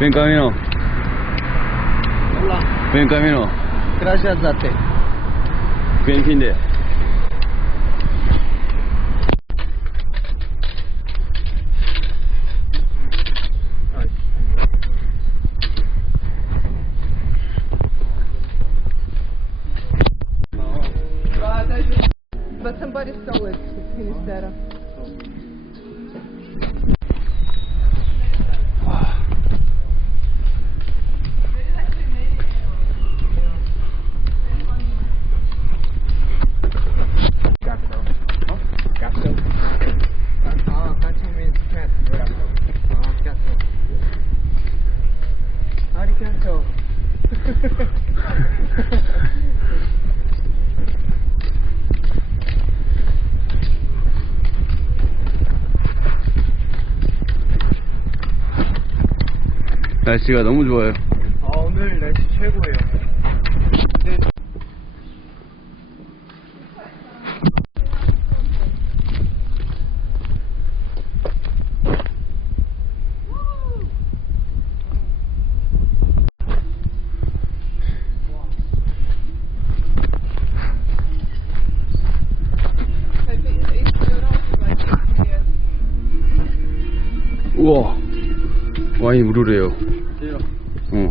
Ben camino. Hola. Ben camino. Gracias a ti. Ben fin de. 날씨가 너무 좋아요. 아, 오늘 날씨 최고예요. 와인 무료래요. 어.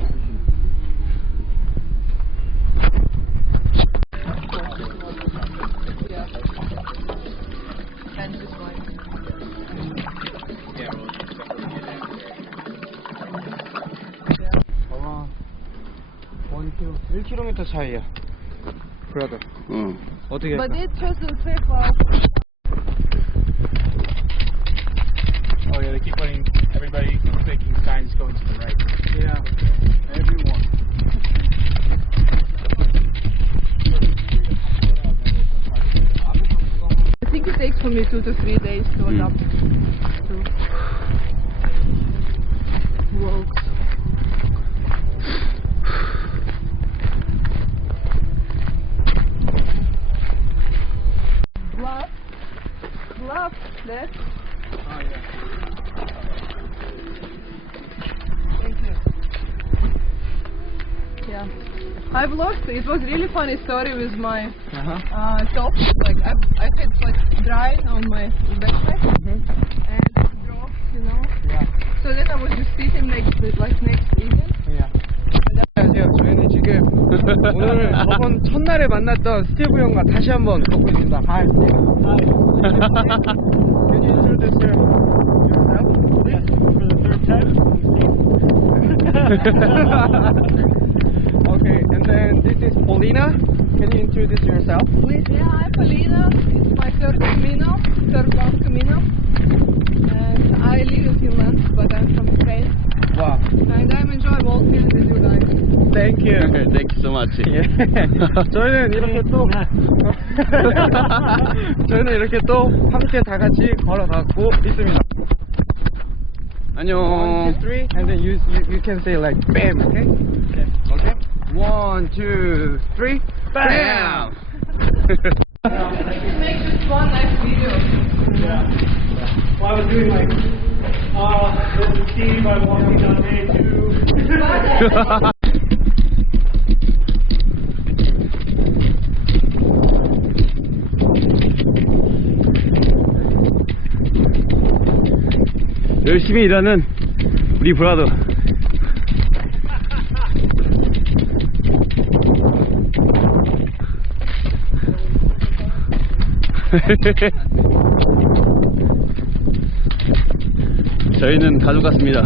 아마 1km, 1km 차이야. 브라더. 어. 어떻게 할 two to three days to Mm. adapt to roads. Bluff, bluff, left. 아, 예. Thank you. Yeah. I've lost. It was really funny story with my Uh-huh. uh, top. Like I, I had like dry on my backpack and it dropped, you know. Yeah. So then I was just sitting next to like next evening. Yeah. 안녕하세요. 저희는 지금 오늘 저번 첫날에 만났던 스티브 형과 다시 한번 걷고 있습니다. Hi. Can you introduce your- yourself? Yes, for the third time. okay, and then this is Paulina. Can you introduce yourself, please? Yeah, I'm Polina. It's my third Camino, third last Camino. And I live in Finland, but I'm from Spain. Wow. And I'm enjoying walking with you guys. Thank you. Thank you so much. 예. 저희는 이렇게 또 저희는 이렇게 또 함께 다 같이 걸어가고 있습니다. One, 안녕. two, three, and then you you, you can say like bam, okay? Okay. Okay. One, two, three, bam. Make just one nice video. Yeah. Well, I was doing like, uh, this is Steve. I'm walking on day two. 열심히 일하는 우리 브라더. 저희는 가족 같습니다.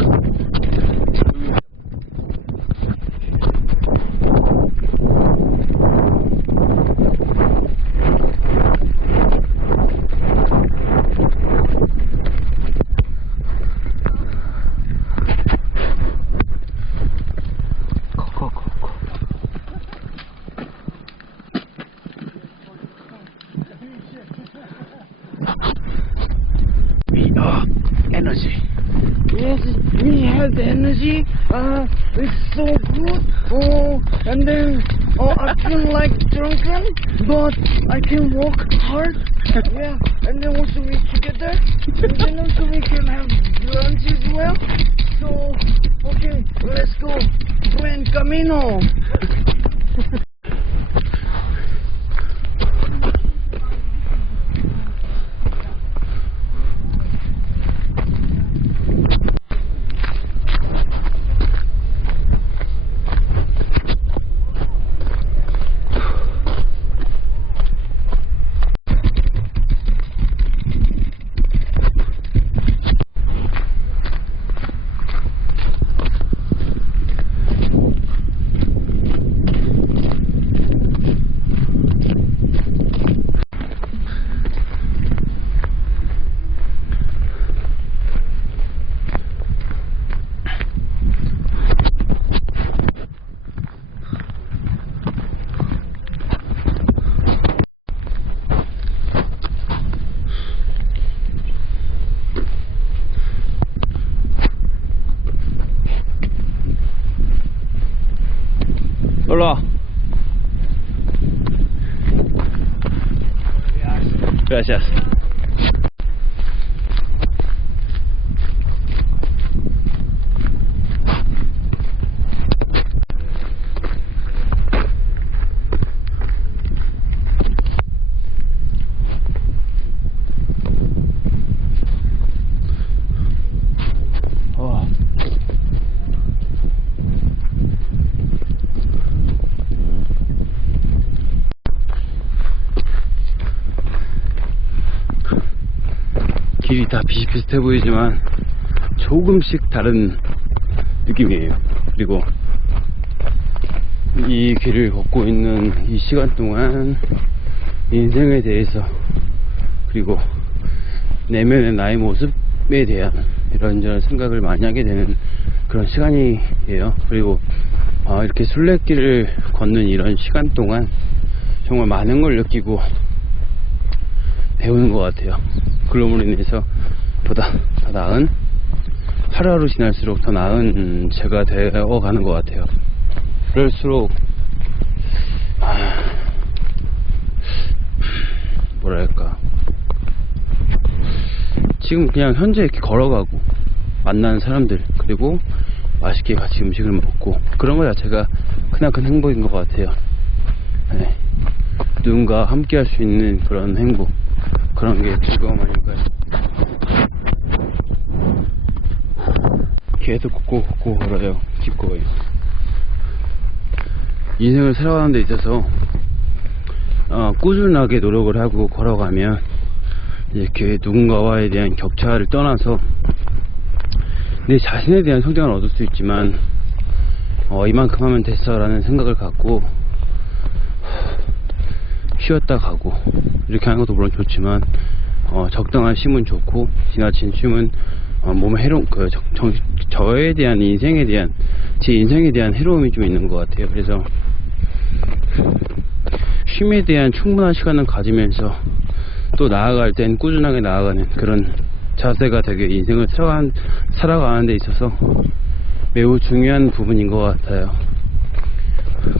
Marino. Gracias. 길이 다 비슷비슷해 보이지만 조금씩 다른 느낌이에요. 그리고 이 길을 걷고 있는 이 시간 동안 인생에 대해서 그리고 내면의 나의 모습에 대한 이런저런 생각을 많이 하게 되는 그런 시간이에요. 그리고 아, 이렇게 순례길을 걷는 이런 시간 동안 정말 많은 걸 느끼고 배우는 것 같아요. 그럼으로 인해서 보다 더 나은 하루하루 지날수록 더 나은 제가 되어 가는 것 같아요. 그럴수록 아, 뭐랄까 지금 그냥 현재 이렇게 걸어가고 만나는 사람들 그리고 맛있게 같이 음식을 먹고 그런 거 자체가 그나큰 행복인 것 같아요. 네. 누군가 함께 할 수 있는 그런 행복 그런 게 즐거움 아닐까요? 계속 걷고 걷고 걸어요. 깊고요. 인생을 살아가는 데 있어서 어, 꾸준하게 노력을 하고 걸어가면 이렇게 누군가와에 대한 격차를 떠나서 내 자신에 대한 성장을 얻을 수 있지만 어, 이만큼 하면 됐어 라는 생각을 갖고 쉬었다 가고 이렇게 하는 것도 물론 좋지만 어, 적당한 쉼은 좋고 지나친 쉼은 어, 몸에 해로운 그 저, 저, 저에 대한 인생에 대한 제 인생에 대한 해로움이 좀 있는 것 같아요. 그래서 쉼에 대한 충분한 시간을 가지면서 또 나아갈 땐 꾸준하게 나아가는 그런 자세가 되게 인생을 살아가는, 살아가는 데 있어서 매우 중요한 부분인 것 같아요.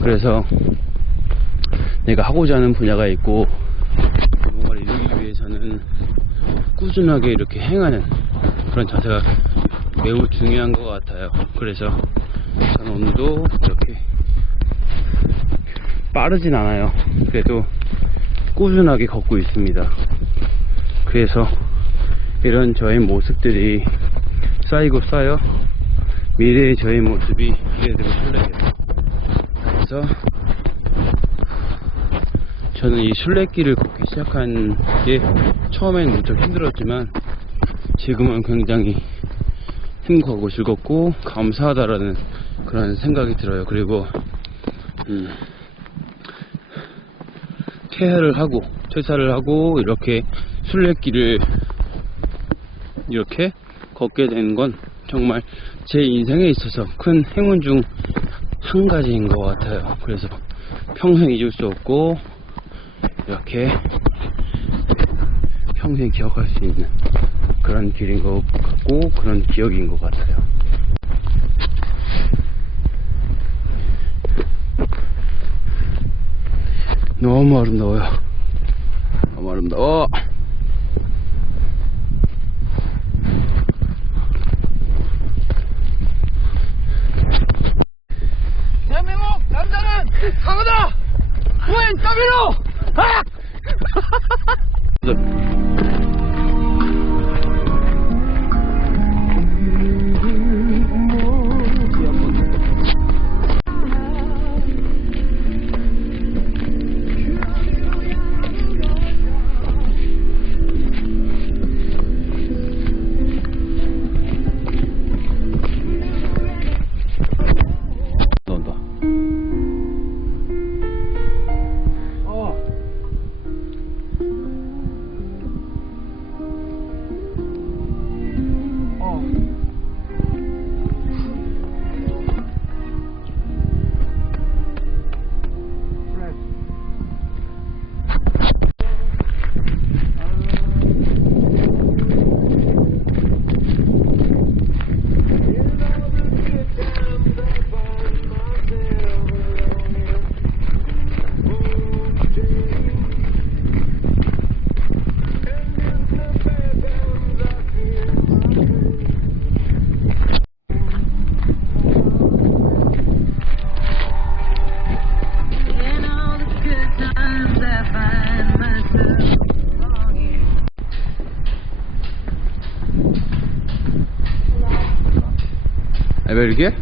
그래서 내가 하고자 하는 분야가 있고 뭔가를 이루기 위해서는 꾸준하게 이렇게 행하는 그런 자세가 매우 중요한 것 같아요. 그래서 저는 오늘도 이렇게 빠르진 않아요. 그래도 꾸준하게 걷고 있습니다. 그래서 이런 저의 모습들이 쌓이고 쌓여 미래의 저의 모습이 기대되고 설레게. 그래서 저는 이 순례길을 걷기 시작한 게 처음엔 무척 힘들었지만 지금은 굉장히 행복하고 즐겁고 감사하다라는 그런 생각이 들어요. 그리고 음, 퇴사를 하고 퇴사를 하고 이렇게 순례길을 이렇게 걷게 된 건 정말 제 인생에 있어서 큰 행운 중 한 가지인 것 같아요. 그래서 평생 잊을 수 없고 이렇게 평생 기억할 수 있는 그런 길인 것 같고 그런 기억인 것 같아요. 너무 아름다워요. 너무 아름다워. 대한민국 남자는 강하다! 후엔 따비로! 아! 나 에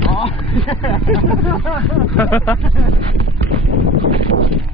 哈哈哈哈哈哈！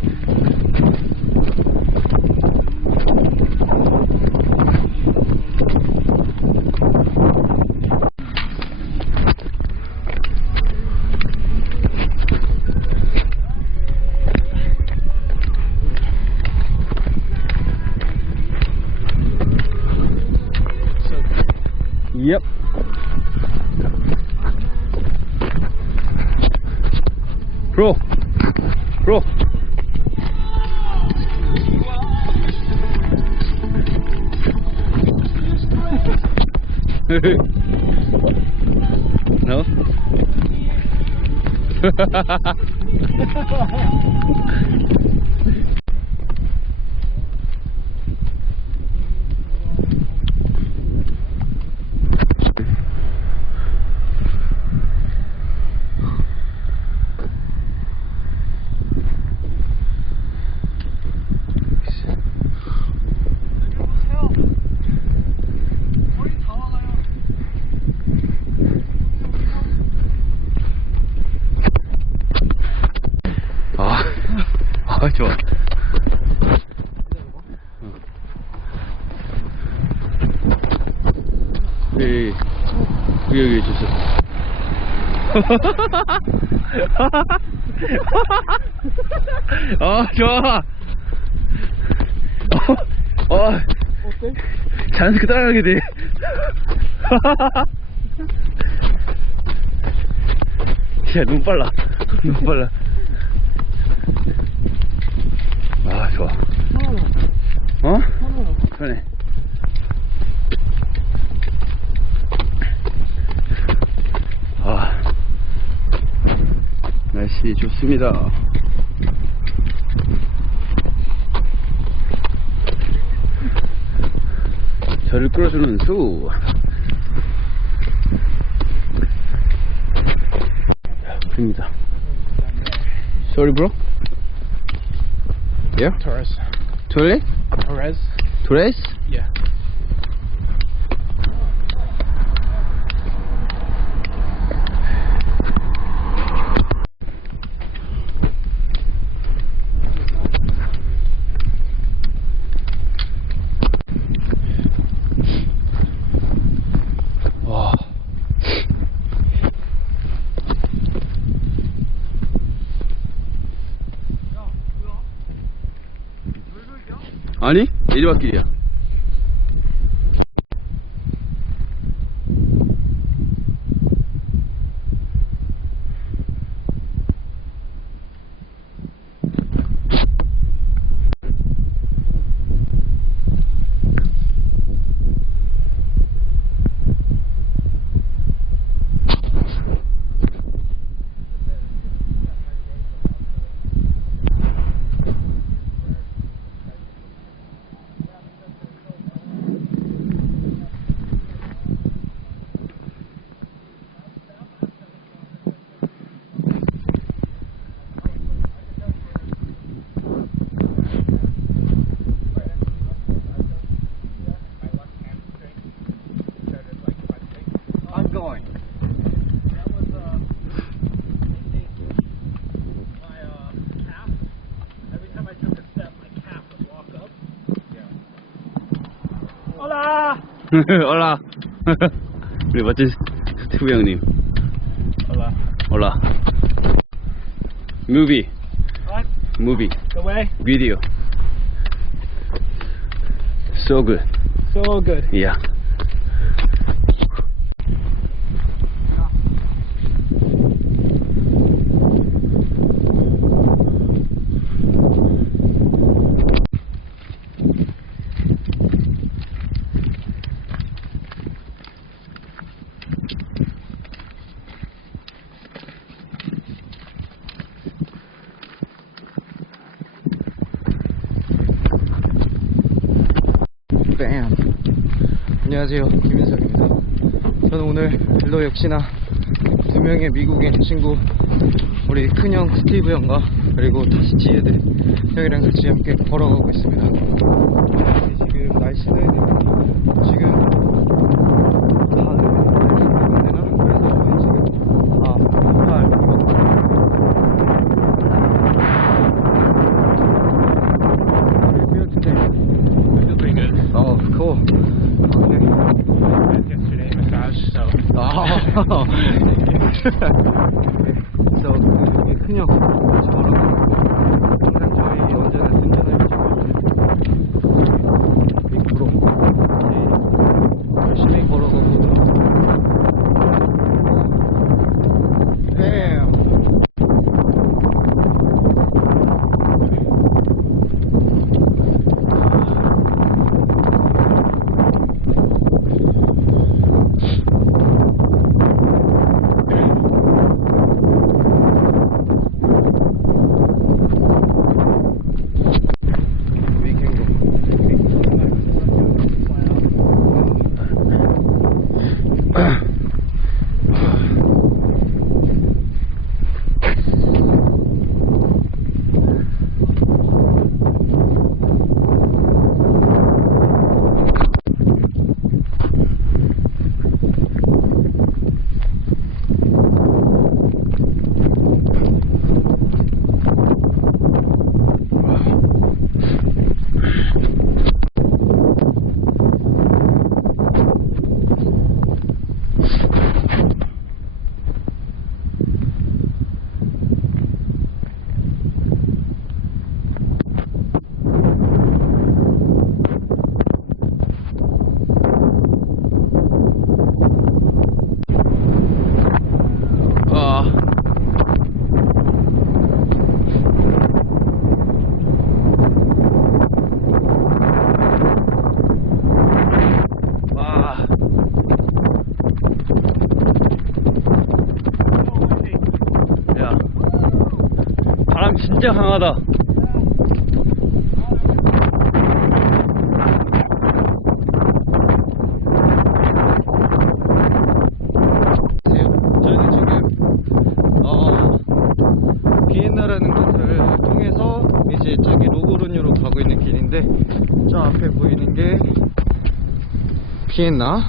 no? 아, 좋아. 어, 어, 어때? 자연스럽게 따라가게 돼. 야, 너무 빨라. 너무 빨라. 아, 좋아. 어? 그러네. 아, 날씨 좋습니다. 저를 끌어주는 수. 입니다. Sorry, bro. Yeah. Torres. Toilet? Torres? Torres? Yeah. 와. 아니, 내리막길이야. 올라. 우리 멋진 스티브 형님. Hola. 올라. 무비. What? 무비. The way? 비디오. So good. So good. Yeah. 안녕하세요. 김윤석입니다. 저는 오늘 일로 역시나 두 명의 미국인 친구, 우리 큰형 스티브 형과 그리고 다시 지혜들 형이랑 같이 함께 걸어가고 있습니다. 지금 날씨는 지금 진짜 강하다. 저는 지금 어, 비엔나라는 곳을 통해서 이제 저기 로고르뉴로 가고 있는 길인데 저 앞에 보이는 게 비엔나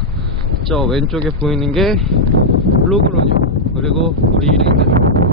저 왼쪽에 보이는 게 로그로뉴 그리고 우리 일행들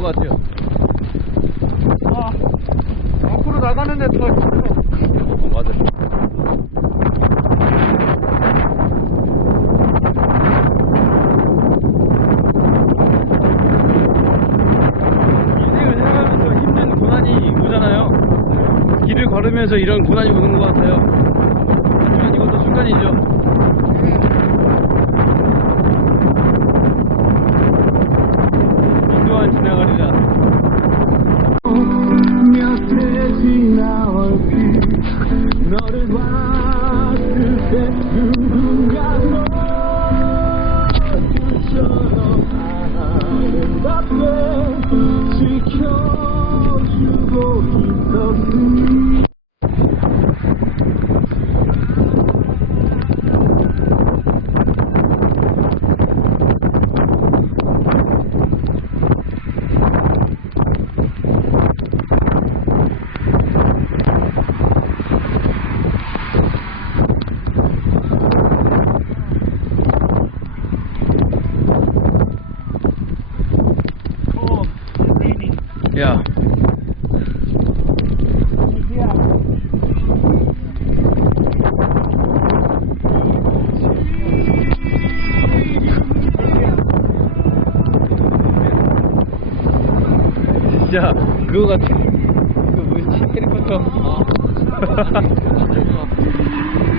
것 같아요. 아, 앞으로 나가는데 더 힘들어. 어, 맞아. 인생을 살아가면서 힘든 고난이 오잖아요. 길을 걸으면서 이런 고난이 오는 것 같아요. 하지만 이것도 순간이죠. bonita assim.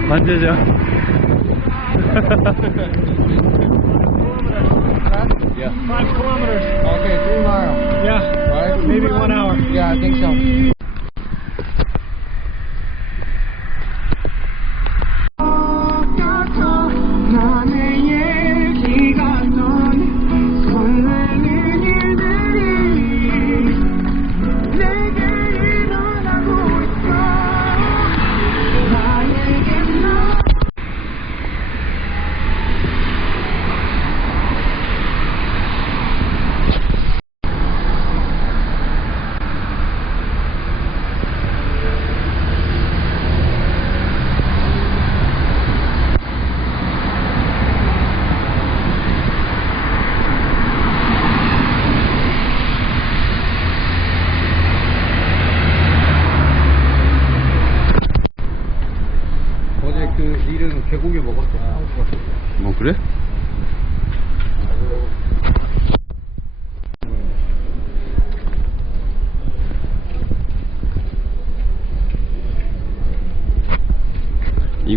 반대죠. Yeah. Five kilometers. Okay, three miles. Yeah. Right? Maybe one hour. Yeah, I think so.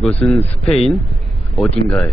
이곳은 스페인 어딘가에